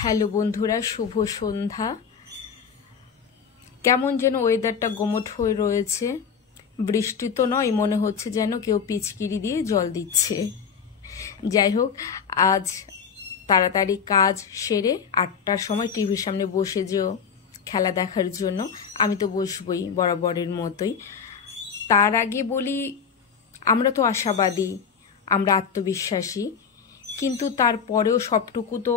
Hello বন্ধুরা, শুভ সন্ধ্যা। কেমন যেন ওয়েদারটা গোমট হয়ে রয়েছে। বৃষ্টি তো নয়, মনে হচ্ছে যেন কেউ পিচকিরি দিয়ে জল দিচ্ছে। যাই হোক, আজ তাড়াতাড়ি কাজ সেরে 8টার সময় টিভির সামনে বসে যেও খেলা দেখার জন্য। আমি তো বসবই বরাবরের মতোই। তার আগে বলি, আমরা তো আশাবাদী, আমরা আত্মবিশ্বাসী, কিন্তু তারপরেও সবটুকু তো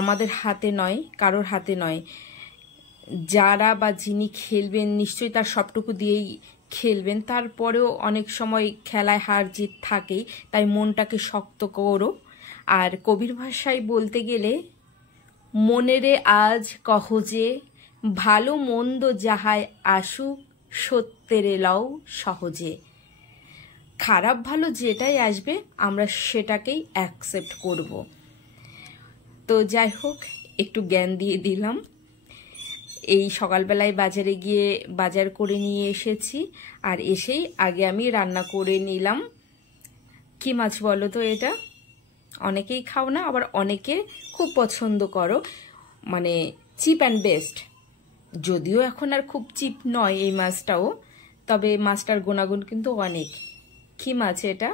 আমাদের হাতে নয়, কারোর হাতে নয়। যারা বা যিনি খেলবেন নিশ্চয়ই তার সবটুকু দিয়েই খেলবেন। তারপরেও অনেক সময় খেলায় হার জিত থাকেই, তাই মনটাকে শক্ত করো। আর কবির ভাষায় বলতে গেলে, মনেরে আজ কহ যে ভালো মন্দ যাহায় আসুক সত্যেরে লও সহজে। খারাপ ভালো যেটাই আসবে আমরা সেটাকেই অ্যাকসেপ্ট করব। তো যাই হোক, একটু জ্ঞান দিয়ে দিলাম। এই সকালবেলায় বাজারে গিয়ে বাজার করে নিয়ে এসেছি, আর এসেই আগে আমি রান্না করে নিলাম। কি মাছ বলো তো এটা? অনেকেই খাও না, আবার অনেকে খুব পছন্দ করো, মানে চিপ অ্যান্ড বেস্ট। যদিও এখন আর খুব চিপ নয় এই মাছটাও, তবে মাছটার গুণাগুণ কিন্তু অনেক। কি মাছ এটা?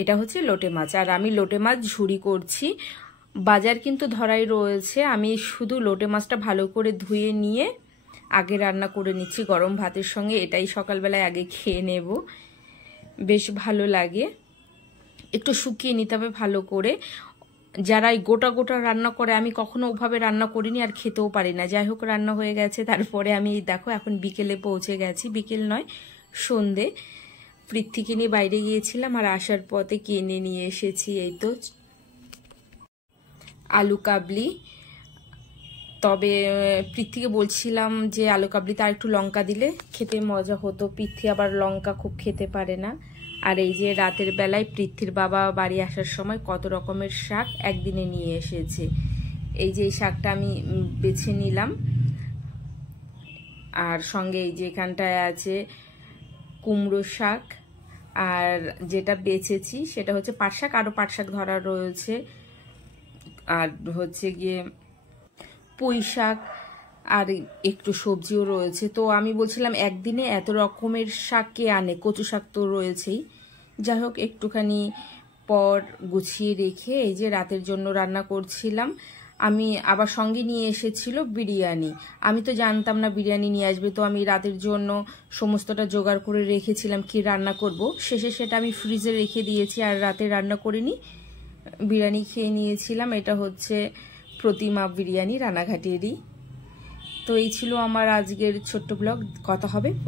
এটা হচ্ছে লোটে মাছ, আর আমি লোটে মাছ ঝুরি করছি। বাজার কিন্তু ধরাই রয়েছে। আমি শুধু লোটে মাছটা ভালো করে ধুয়ে নিয়ে আগে রান্না করে নিচ্ছি গরম ভাতের সঙ্গে। এটাই সকালবেলায় আগে খেয়ে নেব, বেশ ভালো লাগে। একটু শুকিয়ে নিতে হবে ভালো করে। যারা গোটা গোটা রান্না করে, আমি কখনো ওভাবে রান্না করিনি আর খেতেও পারি না। যাই হোক, রান্না হয়ে গেছে। তারপরে আমি দেখো এখন বিকেলে পৌঁছে গেছি, বিকেল নয় সন্ধে। পৃথ্বীকে নিয়ে বাইরে গিয়েছিলাম, আর আসার পথে কিনে নিয়ে এসেছি এই তো আলু কাবলি। তবে পৃথ্বীকে বলছিলাম যে আলু কাবলিতে আর একটু লঙ্কা দিলে খেতে মজা হতো। পৃথ্বী আবার লঙ্কা খুব খেতে পারে না। আর এই যে রাতের বেলায় পৃথ্বীর বাবা বাড়ি আসার সময় কত রকমের শাক একদিনে নিয়ে এসেছে। এই যে এই শাকটা আমি বেছে নিলাম, আর সঙ্গে এই যে এখানটায় আছে কুমড়ো শাক, আর যেটা বেছেছি সেটা হচ্ছে পাট শাক। আরও পাট শাক ধরা রয়েছে, আর হচ্ছে গিয়ে পুঁই শাক, আর একটু সবজিও রয়েছে। তো আমি বলছিলাম একদিনে এত রকমের শাক কে আনে, কচু শাক তো রয়েছেই। যাই হোক, একটুখানি পর গুছিয়ে রেখে এই যে রাতের জন্য রান্না করছিলাম। আমি আবার সঙ্গে নিয়ে এসেছিল বিরিয়ানি। আমি তো জানতাম না বিরিয়ানি নিয়ে আসবে, তো আমি রাতের জন্য সমস্তটা জোগাড় করে রেখেছিলাম কি রান্না করব। শেষে সেটা আমি ফ্রিজে রেখে দিয়েছি, আর রাতে রান্না করিনি, বিরিয়ানি খেয়ে নিয়েছিলাম। এটা হচ্ছে প্রতিমা বিরিয়ানি, রানাঘাটেরই। তো এই ছিল আমার আজকের ছোট্ট ব্লগ। কথা হবে পরে।